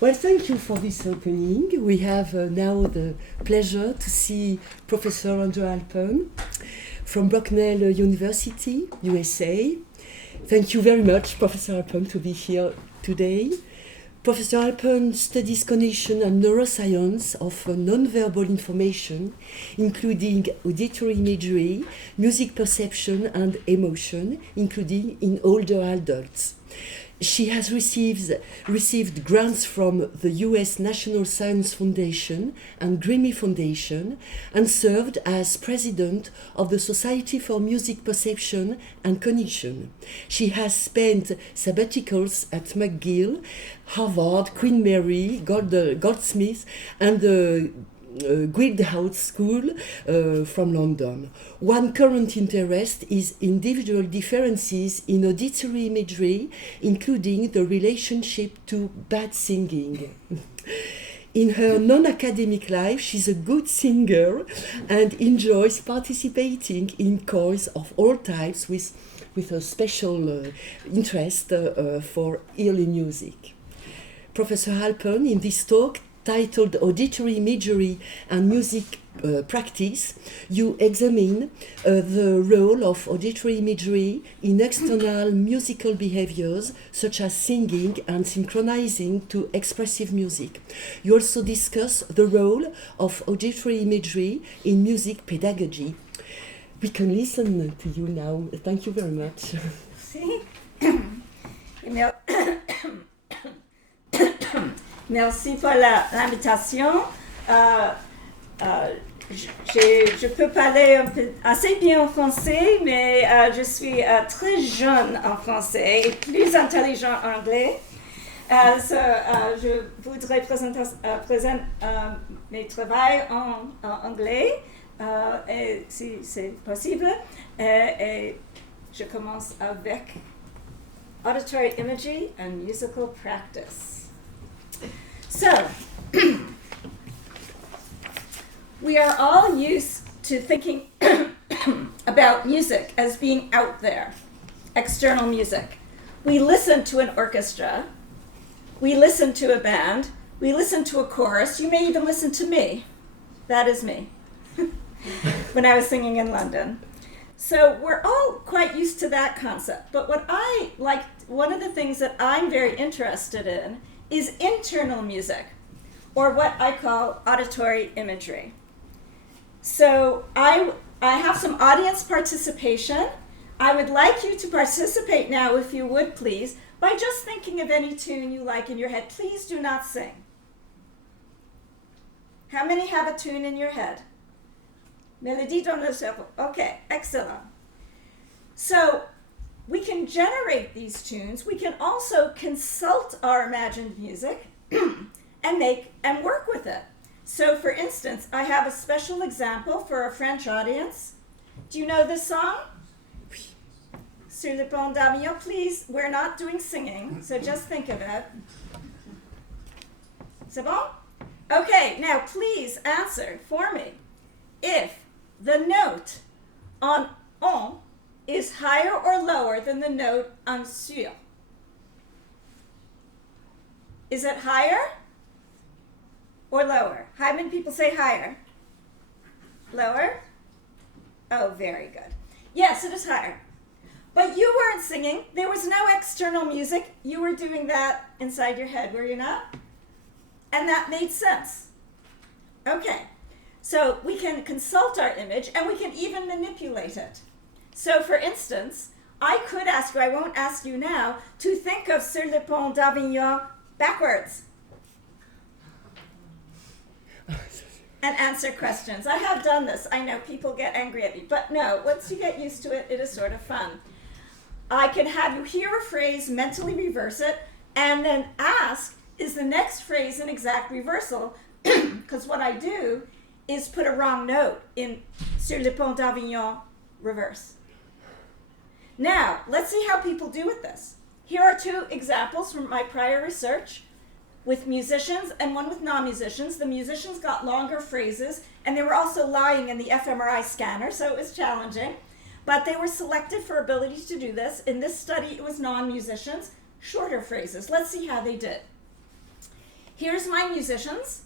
Well, thank you for this opening. We have now the pleasure to see Professor Andrea Halpern from Bucknell University, USA. Thank you very much, Professor Halpern, to be here today. Professor Halpern studies cognition and neuroscience of non-verbal information, including auditory imagery, music perception, and emotion, including in older adults. She has received grants from the US National Science Foundation and Grammy Foundation and served as president of the Society for Music Perception and Cognition. She has spent sabbaticals at McGill, Harvard, Queen Mary, Goldsmiths, and the Guildhall School from London. One current interest is individual differences in auditory imagery, including the relationship to bad singing. In her non-academic life, she's a good singer and enjoys participating in chorus of all types with a special interest for early music. Professor Halpern, in this talk, titled Auditory Imagery and Music Practice, you examine the role of auditory imagery in external musical behaviors such as singing and synchronizing to expressive music. You also discuss the role of auditory imagery in music pedagogy. We can listen to you now. Thank you very much. Merci pour l'invitation. Je peux parler assez bien en français, mais je suis très jeune en français et plus intelligent en anglais. Je voudrais présenter mes travaux en anglais, et si c'est possible. Et je commence avec Auditory Imagery and Musical Practice. So, we are all used to thinking about music as being out there, external music. We listen to an orchestra, we listen to a band, we listen to a chorus, you may even listen to me. That is me, when I was singing in London. So we're all quite used to that concept, but one of the things that I'm very interested in is internal music, or what I call auditory imagery. So I have some audience participation. I would like you to participate now, if you would please, by just thinking of any tune you like in your head. Please do not sing. How many have a tune in your head? Mélodie dans le cerveau. Okay, excellent. So we can generate these tunes. We can also consult our imagined music and work with it. So for instance, I have a special example for a French audience. Do you know this song? Sur le pont d'Avignon. Please, we're not doing singing, so just think of it. C'est bon? Okay, now please answer for me if the note on on is higher or lower than the note on sur. Is it higher or lower? How many people say higher? Lower? Oh, very good. Yes, it is higher. But you weren't singing. There was no external music. You were doing that inside your head, were you not? And that made sense. Okay, so we can consult our image and we can even manipulate it. So for instance, I could ask you, I won't ask you now, to think of Sur le pont d'Avignon backwards and answer questions. I have done this. I know people get angry at me, but no, once you get used to it, it is sort of fun. I can have you hear a phrase, mentally reverse it, and then ask, is the next phrase an exact reversal? Because what I do is put a wrong note in Sur le pont d'Avignon reverse. Now, let's see how people do with this. Here are two examples from my prior research with musicians and one with non-musicians. The musicians got longer phrases, and they were also lying in the fMRI scanner, so it was challenging. But they were selected for ability to do this. In this study, it was non-musicians, shorter phrases. Let's see how they did. Here's my musicians.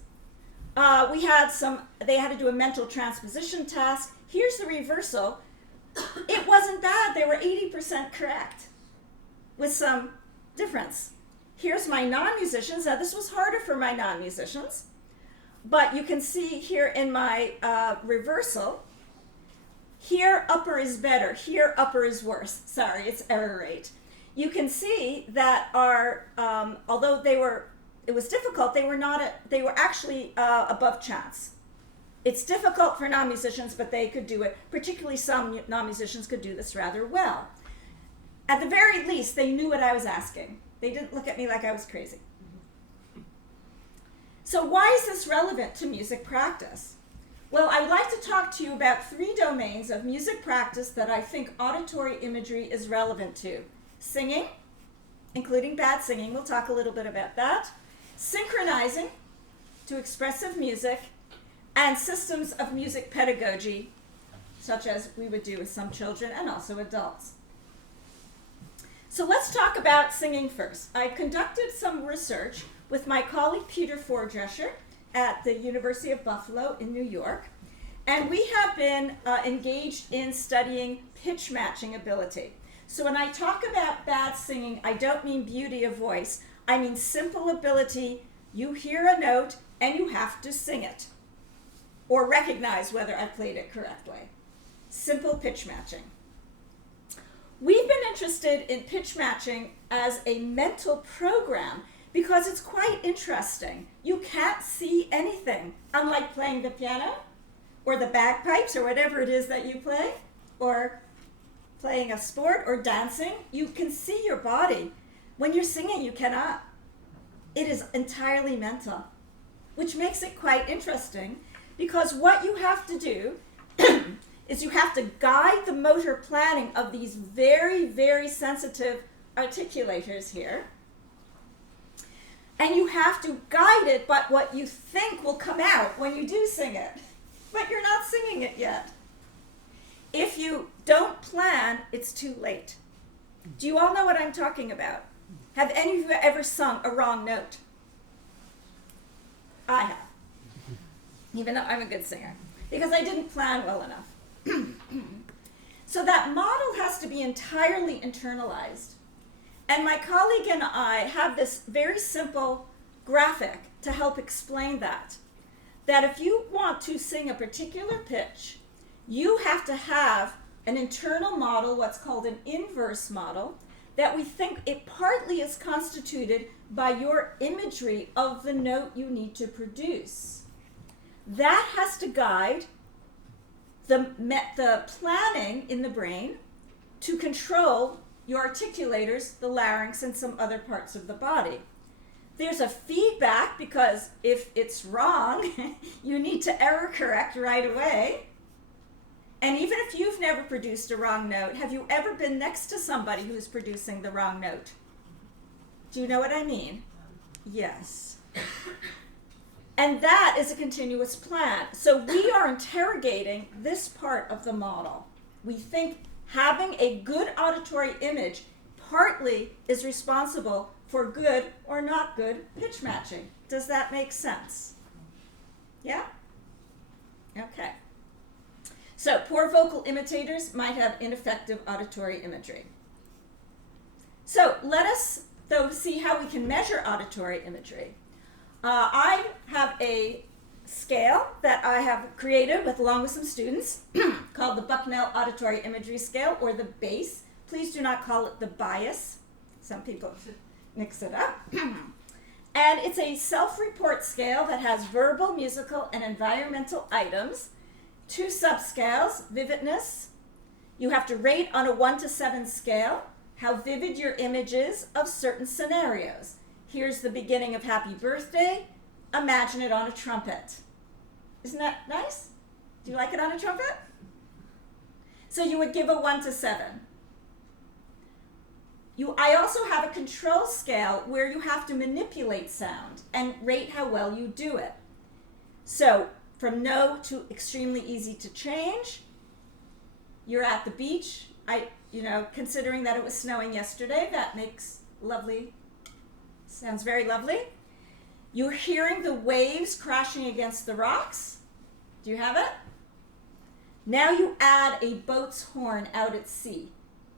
They had to do a mental transposition task. Here's the reversal. It wasn't bad. They were 80% correct with some difference. Here's my non-musicians. Now, this was harder for my non-musicians, but you can see here in my reversal, here upper is better, here upper is worse. Sorry, it's error rate. You can see that although it was difficult, they were actually above chance. It's difficult for non-musicians, but they could do it. Particularly some non-musicians could do this rather well. At the very least, they knew what I was asking. They didn't look at me like I was crazy. So why is this relevant to music practice? Well, I'd like to talk to you about 3 domains of music practice that I think auditory imagery is relevant to. Singing, including bad singing, we'll talk a little bit about that. Synchronizing to expressive music, and systems of music pedagogy, such as we would do with some children and also adults. So let's talk about singing first. I conducted some research with my colleague Peter Fordresher at the University of Buffalo in New York, and we have been engaged in studying pitch matching ability. So when I talk about bad singing, I don't mean beauty of voice. I mean simple ability. You hear a note and you have to sing it or recognize whether I played it correctly. Simple pitch matching. We've been interested in pitch matching as a mental program because it's quite interesting. You can't see anything, unlike playing the piano or the bagpipes or whatever it is that you play, or playing a sport or dancing. You can see your body. When you're singing, you cannot. It is entirely mental, which makes it quite interesting because what you have to do is you have to guide the motor planning of these very, very sensitive articulators here. And you have to guide it by what you think will come out when you do sing it. But you're not singing it yet. If you don't plan, it's too late. Do you all know what I'm talking about? Have any of you ever sung a wrong note? I have. Even though I'm a good singer. Because I didn't plan well enough. So that model has to be entirely internalized. And my colleague and I have this very simple graphic to help explain that. That if you want to sing a particular pitch, you have to have an internal model, what's called an inverse model, that we think it partly is constituted by your imagery of the note you need to produce. That has to guide the planning in the brain to control your articulators, the larynx, and some other parts of the body. There's a feedback because if it's wrong, you need to error correct right away. And even if you've never produced a wrong note, have you ever been next to somebody who's producing the wrong note? Do you know what I mean? Yes. And that is a continuous plan. So we are interrogating this part of the model. We think having a good auditory image partly is responsible for good or not good pitch matching. Does that make sense? Yeah? Okay. So poor vocal imitators might have ineffective auditory imagery. So let us, though, see how we can measure auditory imagery. I have a scale that I have created along with some students called the Bucknell Auditory Imagery Scale, or the BASE. Please do not call it the bias. Some people mix it up. And it's a self-report scale that has verbal, musical, and environmental items. 2 subscales, vividness. You have to rate on a 1 to 7 scale how vivid your image is of certain scenarios. Here's the beginning of Happy Birthday. Imagine it on a trumpet. Isn't that nice? Do you like it on a trumpet? So you would give a 1 to 7. I also have a control scale where you have to manipulate sound and rate how well you do it. So from no to extremely easy to change, you're at the beach. Considering that it was snowing yesterday, that makes lovely, sounds very lovely. You're hearing the waves crashing against the rocks. Do you have it? Now you add a boat's horn out at sea,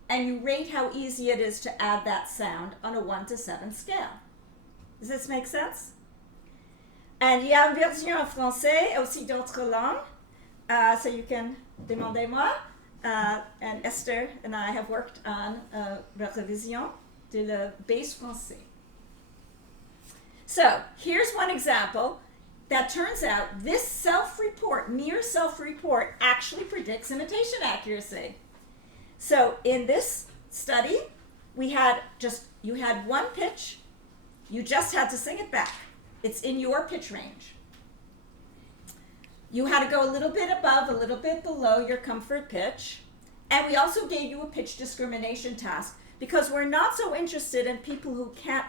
and you rate how easy it is to add that sound on a 1 to 7 scale. Does this make sense? And il y a une version en français et aussi d'autres langues. So you can demandez-moi. And Esther and I have worked on la révision de la base français. So here's one example that turns out this self-report, mere self-report, actually predicts imitation accuracy. So in this study, you had one pitch, you just had to sing it back. It's in your pitch range. You had to go a little bit above, a little bit below your comfort pitch. And we also gave you a pitch discrimination task because we're not so interested in people who can't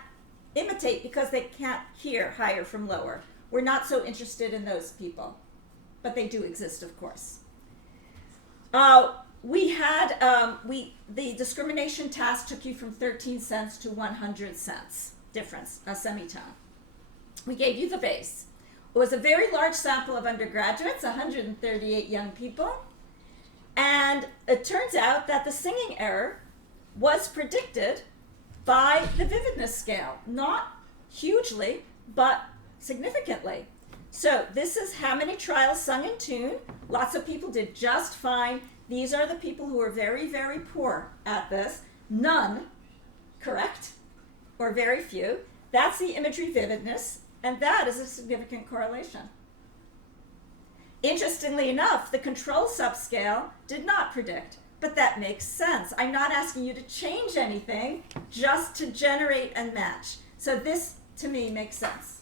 imitate because they can't hear higher from lower. We're not so interested in those people. But they do exist, of course. The discrimination task took you from 13 cents to 100 cents difference, a semitone. We gave you the base. It was a very large sample of undergraduates, 138 young people. And it turns out that the singing error was predicted by the vividness scale. Not hugely, but significantly. So this is how many trials sung in tune. Lots of people did just fine. These are the people who are very, very poor at this. None correct, or very few. That's the imagery vividness, and that is a significant correlation. Interestingly enough, the control subscale did not predict, but that makes sense. I'm not asking you to change anything, just to generate and match. So this, to me, makes sense.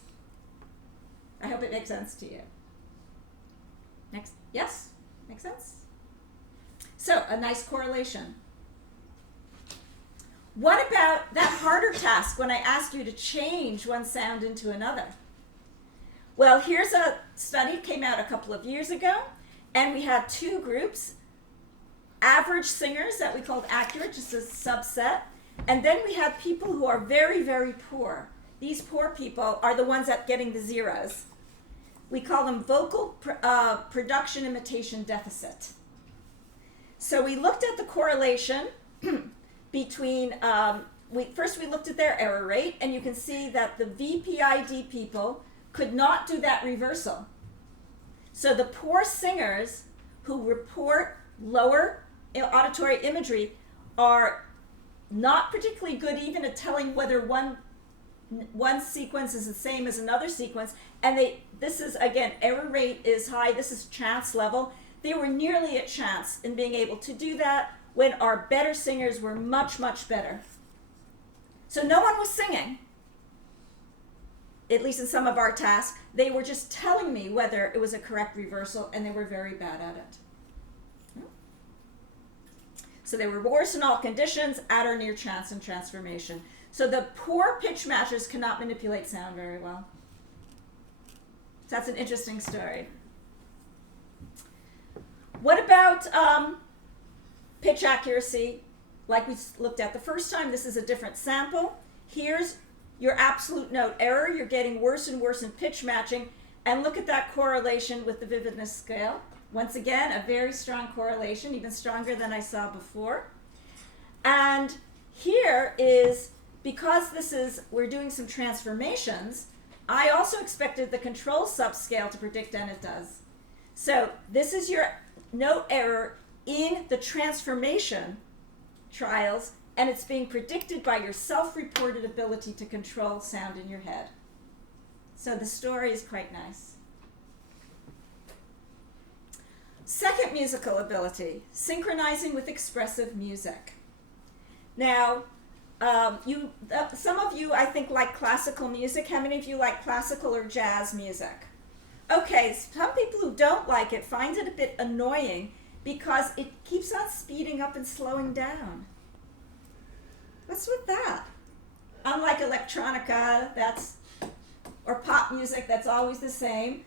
I hope it makes sense to you. Next, yes? Makes sense? So, a nice correlation. What about that harder task when I ask you to change one sound into another? Well, here's a study that came out a couple of years ago, and we had two groups, average singers that we called accurate, just a subset, and then we had people who are very, very poor. These poor people are the ones that getting the zeros. We call them vocal production imitation deficit. So we looked at the correlation between, first we looked at their error rate, and you can see that the VPID people could not do that reversal. So the poor singers who report lower auditory imagery are not particularly good even at telling whether one sequence is the same as another sequence, and this is, again, error rate is high, this is chance level. They were nearly at chance in being able to do that when our better singers were much, much better. So no one was singing, at least in some of our tasks. They were just telling me whether it was a correct reversal, and they were very bad at it. So they were worse in all conditions, at or near chance and transformation. So the poor pitch matchers cannot manipulate sound very well. So that's an interesting story. What about pitch accuracy? Like we looked at the first time, this is a different sample. Here's your absolute note error. You're getting worse and worse in pitch matching. And look at that correlation with the vividness scale. Once again, a very strong correlation, even stronger than I saw before. And here is, because we're doing some transformations, I also expected the control subscale to predict, and it does. So this is your note error in the transformation trials, and it's being predicted by your self-reported ability to control sound in your head. So the story is quite nice. Second musical ability, synchronizing with expressive music. Now, some of you, I think, like classical music. How many of you like classical or jazz music? Okay, some people who don't like it find it a bit annoying because it keeps on speeding up and slowing down. What's with that? Unlike electronica, or pop music, that's always the same.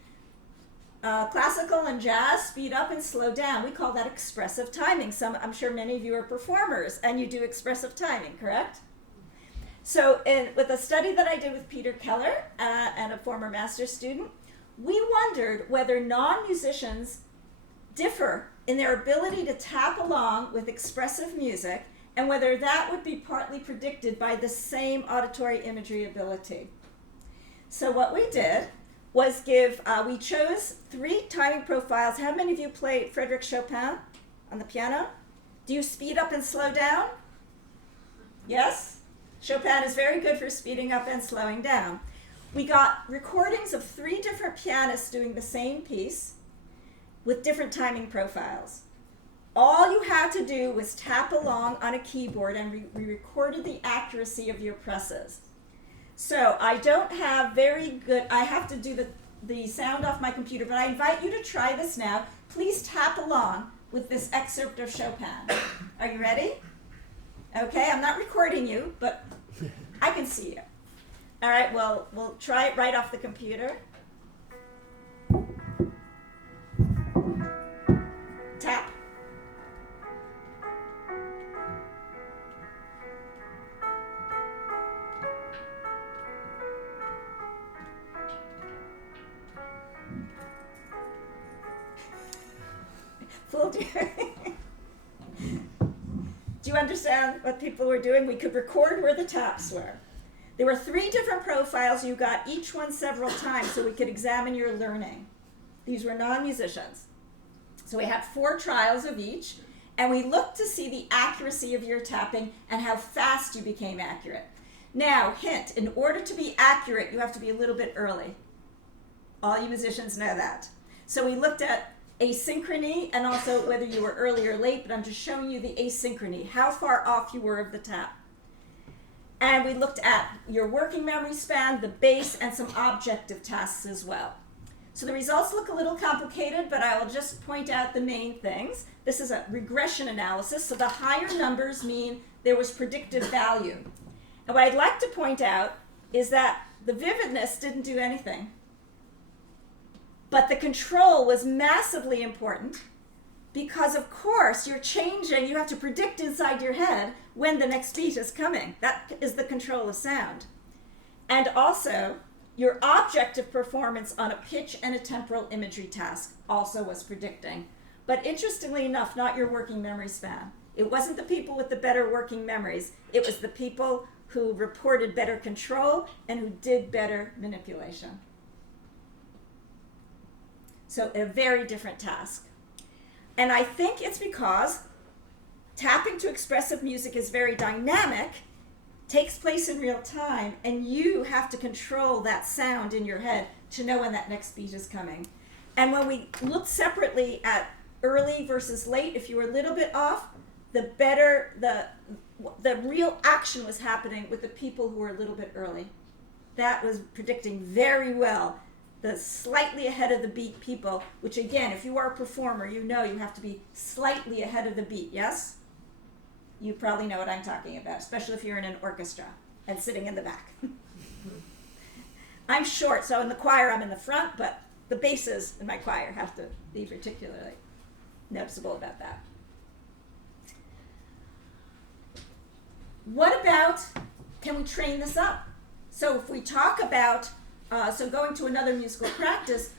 Classical and jazz speed up and slow down. We call that expressive timing. I'm sure many of you are performers and you do expressive timing, correct? So with a study that I did with Peter Keller and a former master's student, we wondered whether non-musicians differ in their ability to tap along with expressive music and whether that would be partly predicted by the same auditory imagery ability. So what we did was we chose 3 timing profiles. How many of you played Frédéric Chopin on the piano? Do you speed up and slow down? Yes? Chopin is very good for speeding up and slowing down. We got recordings of 3 different pianists doing the same piece with different timing profiles. All you had to do was tap along on a keyboard and we recorded the accuracy of your presses. So I don't have I have to do the sound off my computer, but I invite you to try this now. Please tap along with this excerpt of Chopin. Are you ready? Okay, I'm not recording you, but I can see you. All right, well, we'll try it right off the computer. Tap. Fooled you. Do you understand what people were doing? We could record where the taps were. There were 3 different profiles. You got each one several times so we could examine your learning. These were non-musicians. So we had 4 trials of each, and we looked to see the accuracy of your tapping and how fast you became accurate. Now, hint, in order to be accurate, you have to be a little bit early. All you musicians know that. So we looked at asynchrony and also whether you were early or late, but I'm just showing you the asynchrony, how far off you were of the tap. And we looked at your working memory span, the bass, and some objective tasks as well. So the results look a little complicated, but I will just point out the main things. This is a regression analysis, so the higher numbers mean there was predictive value. And what I'd like to point out is that the vividness didn't do anything. But the control was massively important because, of course, you're changing. You have to predict inside your head when the next beat is coming. That is the control of sound. And also, your objective performance on a pitch and a temporal imagery task also was predicting. But interestingly enough, not your working memory span. It wasn't the people with the better working memories. It was the people who reported better control and who did better manipulation. So a very different task. And I think it's because tapping to expressive music is very dynamic, takes place in real time, and you have to control that sound in your head to know when that next beat is coming. And when we look separately at early versus late, if you were a little bit off, the better, the real action was happening with the people who were a little bit early. That was predicting very well the slightly ahead of the beat people, which again, if you are a performer, you know you have to be slightly ahead of the beat, yes? You probably know what I'm talking about, especially if you're in an orchestra and sitting in the back. I'm short, so in the choir I'm in the front, but the basses in my choir have to be particularly noticeable about that. What about, can we train this up? So if we talk about so going to another musical practice,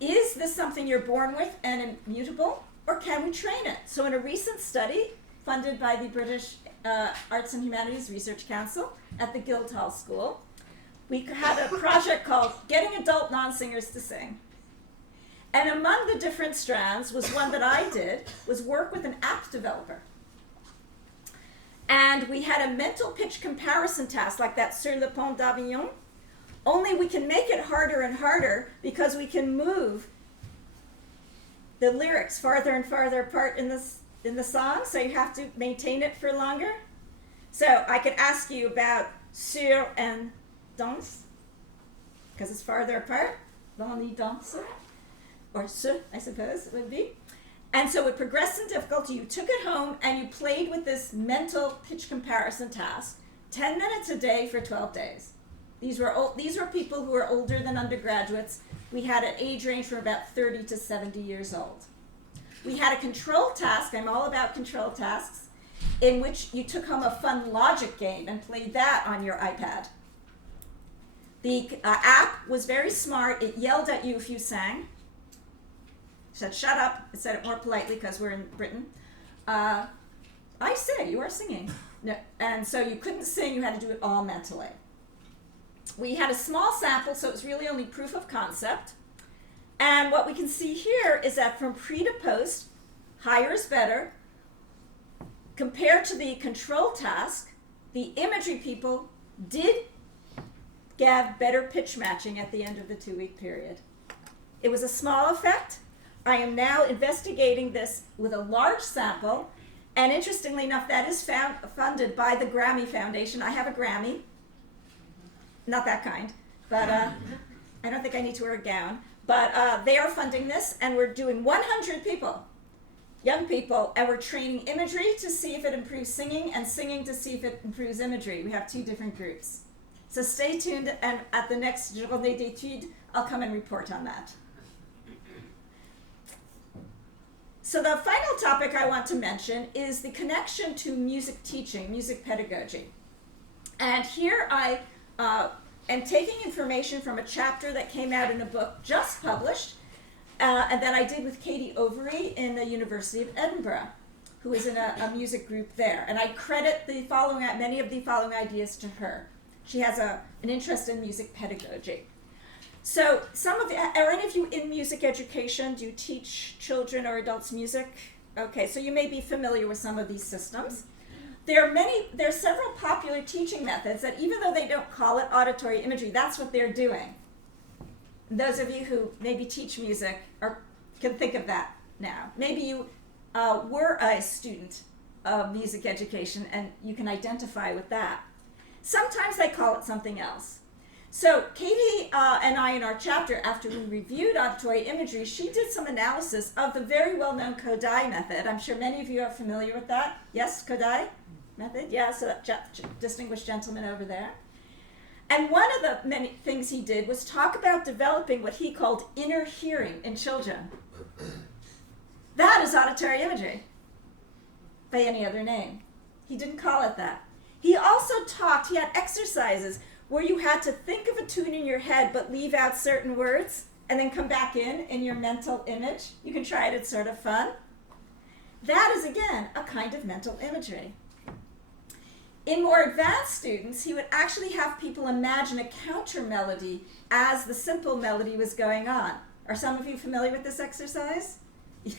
is this something you're born with and immutable, or can we train it? So in a recent study funded by the British Arts and Humanities Research Council at the Guildhall School, we had a project called Getting Adult Non-Singers to Sing. And among the different strands was one that I did, was work with an app developer. And we had a mental pitch comparison task like that Sur le Pont d'Avignon. Only we can make it harder and harder because we can move the lyrics farther and farther apart in the song, so you have to maintain it for longer. So I could ask you about sur and danse, because it's farther apart, dans les danses, or ce, I suppose it would be. And so it progressed in difficulty. You took it home and you played with this mental pitch comparison task, 10 minutes a day for 12 days. These were people who were older than undergraduates. We had an age range from about 30 to 70 years old. We had a control task. I'm all about control tasks. in which you took home a fun logic game and played that on your iPad. The app was very smart. It yelled at you if you sang. It said, shut up. It said it more politely because we're in Britain. I say, you are singing. No, and so you couldn't sing. You had to do it all mentally. We had a small sample, so it was really only proof of concept. And what we can see here is that from pre to post, higher is better. Compared to the control task, the imagery people did get better pitch matching at the end of the 2-week period. It was a small effect. I am now investigating this with a large sample, and interestingly enough, that is funded by the Grammy Foundation. I have a Grammy, not that kind, but I don't think I need to wear a gown, but they are funding this, and we're doing 100 people, young people, and we're training imagery to see if it improves singing, and singing to see if it improves imagery. We have 2 different groups. So stay tuned, and at the next journée d'études, I'll come and report on that. So the final topic I want to mention is the connection to music teaching, music pedagogy. And here I am taking information from a chapter that came out in a book just published, and that I did with Katie Overy in the University of Edinburgh, who is in a music group there. And I credit many of the following ideas to her. She has an interest in music pedagogy. So are any of you in music education? Do you teach children or adults music? Okay, so you may be familiar with some of these systems. There are several popular teaching methods that even though they don't call it auditory imagery, that's what they're doing. Those of you who maybe teach music can think of that now. Maybe you were a student of music education and you can identify with that. Sometimes they call it something else. So Katie and I in our chapter, after we reviewed auditory imagery, she did some analysis of the very well-known Kodai method. I'm sure many of you are familiar with that. Yes, Kodai method? Yeah, so that distinguished gentleman over there. And one of the many things he did was talk about developing what he called inner hearing in children. That is auditory imagery by any other name. He didn't call it that. He also he had exercises where you had to think of a tune in your head but leave out certain words and then come back in your mental image. You can try it, it's sort of fun. That is, again, a kind of mental imagery. In more advanced students, he would actually have people imagine a counter melody as the simple melody was going on. Are some of you familiar with this exercise?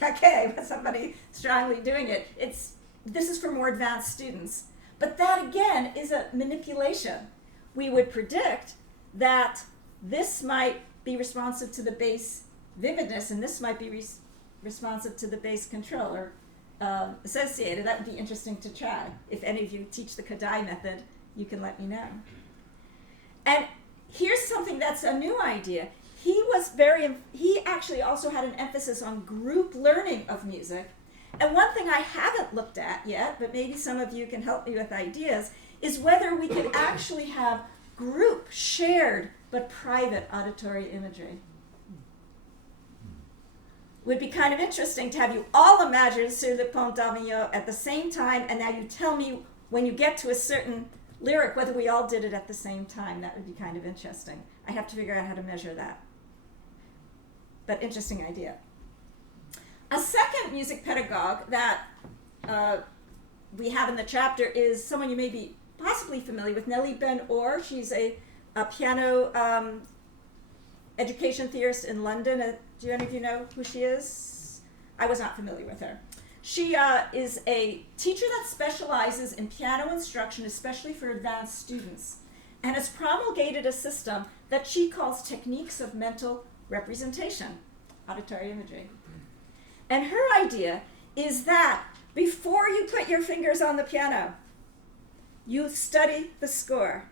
Okay, with somebody strongly doing it. This is for more advanced students. But that, again, is a manipulation. We would predict that this might be responsive to the bass vividness, and this might be responsive to the bass control or associated. That would be interesting to try. If any of you teach the Kodai method, you can let me know. And here's something that's a new idea. He actually also had an emphasis on group learning of music. And one thing I haven't looked at yet, but maybe some of you can help me with ideas, is whether we could actually have group shared but private auditory imagery. Would be kind of interesting to have you all imagine Sur le Pont d'Avignon at the same time, and now you tell me when you get to a certain lyric whether we all did it at the same time. That would be kind of interesting. I have to figure out how to measure that. But interesting idea. A second music pedagogue that we have in the chapter is someone you may be possibly familiar with, Nellie Ben-Orr. She's a piano education theorist in London. Do any of you know who she is? I was not familiar with her. She is a teacher that specializes in piano instruction, especially for advanced students, and has promulgated a system that she calls techniques of mental representation, auditory imagery. And her idea is that before you put your fingers on the piano, you study the score.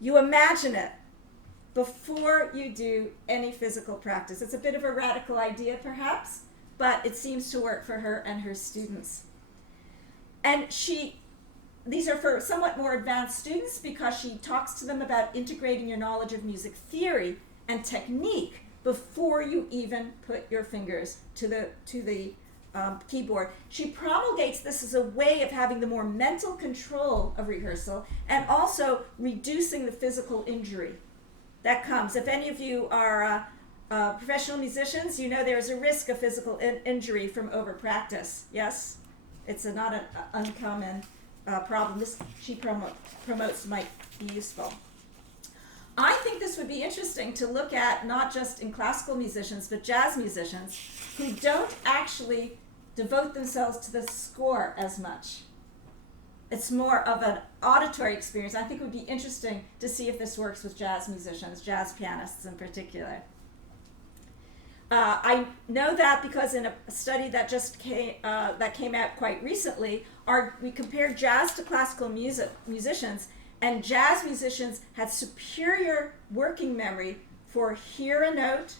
You imagine it before you do any physical practice. It's a bit of a radical idea, perhaps, but it seems to work for her and her students. And these are for somewhat more advanced students because she talks to them about integrating your knowledge of music theory and technique before you even put your fingers to the keyboard. She promulgates this as a way of having the more mental control of rehearsal and also reducing the physical injury that comes. If any of you are professional musicians, you know there's a risk of physical injury from over practice. Yes? It's not an uncommon problem. This she promotes might be useful. I think this would be interesting to look at not just in classical musicians, but jazz musicians who don't actually devote themselves to the score as much. It's more of an auditory experience. I think it would be interesting to see if this works with jazz musicians, jazz pianists in particular. I know that because in a study that just came out quite recently, we compared jazz to classical musicians, and jazz musicians had superior working memory for hear a note,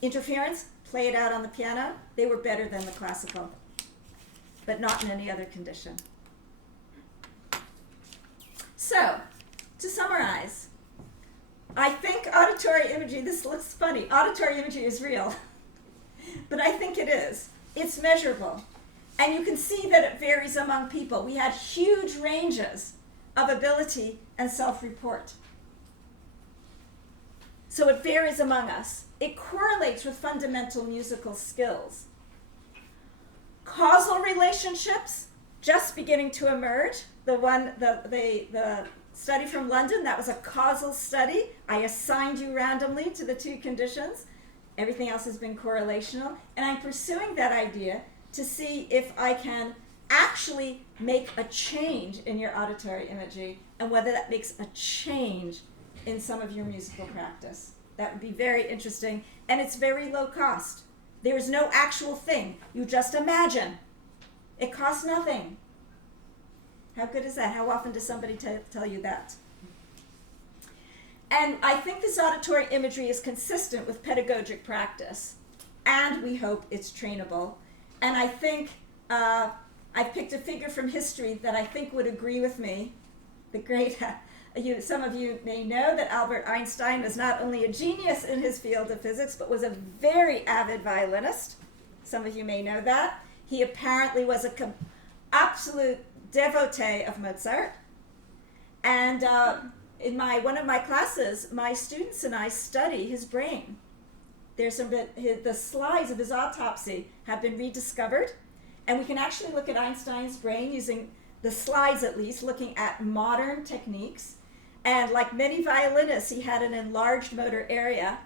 interference, play it out on the piano. They were better than the classical, but not in any other condition. So, to summarize, I think auditory imagery, this looks funny, auditory imagery is real, but I think it is. It's measurable. And you can see that it varies among people. We had huge ranges of ability and self-report. So it varies among us. It correlates with fundamental musical skills. Causal relationships just beginning to emerge. The study from London, that was a causal study. I assigned you randomly to the two conditions. Everything else has been correlational. And I'm pursuing that idea to see if I can actually make a change in your auditory imagery and whether that makes a change in some of your musical practice. That would be very interesting, and it's very low cost. There is no actual thing. You just imagine. It costs nothing. How good is that? How often does somebody tell you that? And I think this auditory imagery is consistent with pedagogic practice, and we hope it's trainable. And I think I've picked a figure from history that I think would agree with me. The great, some of you may know that Albert Einstein was not only a genius in his field of physics, but was a very avid violinist. Some of you may know that. He apparently was an absolute devotee of Mozart. And in one of my classes, my students and I study his brain. There's the slides of his autopsy have been rediscovered. And we can actually look at Einstein's brain using the slides, at least, looking at modern techniques. And like many violinists, he had an enlarged motor area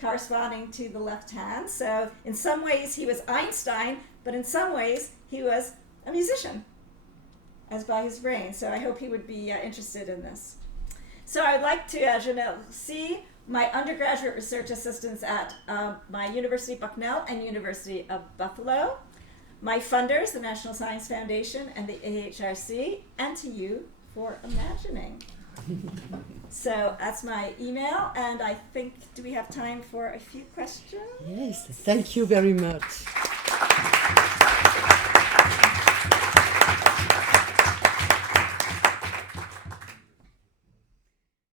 corresponding to the left hand. So in some ways, he was Einstein, but in some ways, he was a musician, as by his brain. So I hope he would be interested in this. So I'd like to, Janelle, see my undergraduate research assistants at my University Bucknell and University of Buffalo, my funders, the National Science Foundation and the AHRC, and to you for imagining. So that's my email, and I think, do we have time for a few questions? Yes, thank you very much.